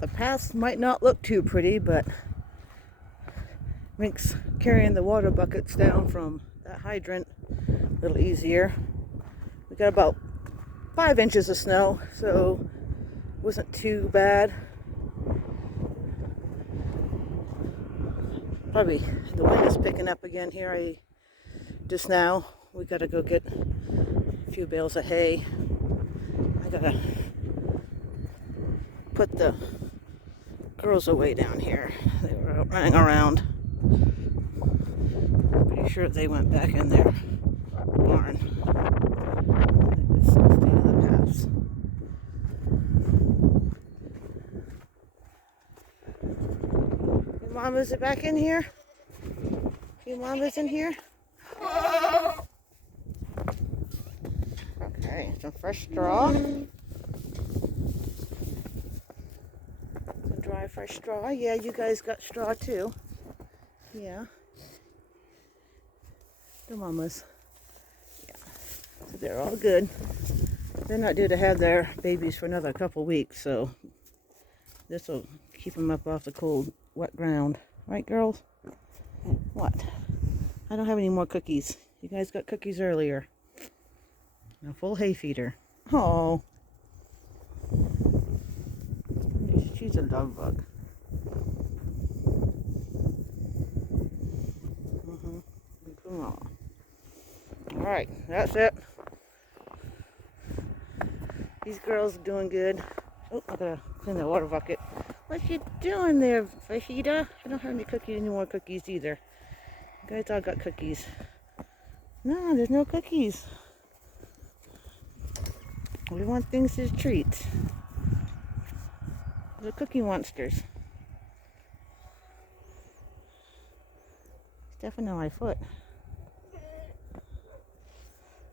The paths might not look too pretty, but makes carrying the water buckets down from that hydrant a little easier. We got about 5 inches of snow, so it wasn't too bad. Probably the wind is picking up again here. Just now we gotta go get a few bales of hay. I gotta put the girls away down here. They were out running around. Pretty sure they went back in their barn. It's the state of the paths. Your mom, is it back in here? Your mom is in here? Okay, some fresh straw. Some dry fresh straw. Yeah, you guys got straw too. Yeah. The mamas. Yeah. So they're all good. They're not due to have their babies for another couple weeks, so this will keep them up off the cold, wet ground. Right, girls? What? I don't have any more cookies. You guys got cookies earlier. A full hay feeder. Oh. She's a love bug. Alright, that's it. These girls are doing good. Oh, I gotta clean the water bucket. What you doing there, Fajita? I don't have any more cookies either. You guys all got cookies. No, there's no cookies. We want things as treats. The cookie monsters. Stepping on my foot.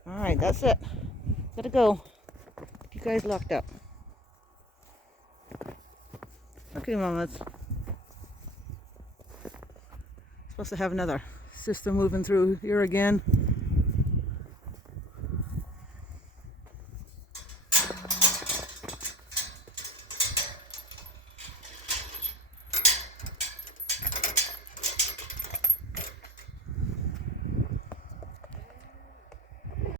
Alright, that's it. Gotta go. You guys locked up. Okay, mamas. Supposed to have another sister moving through here again.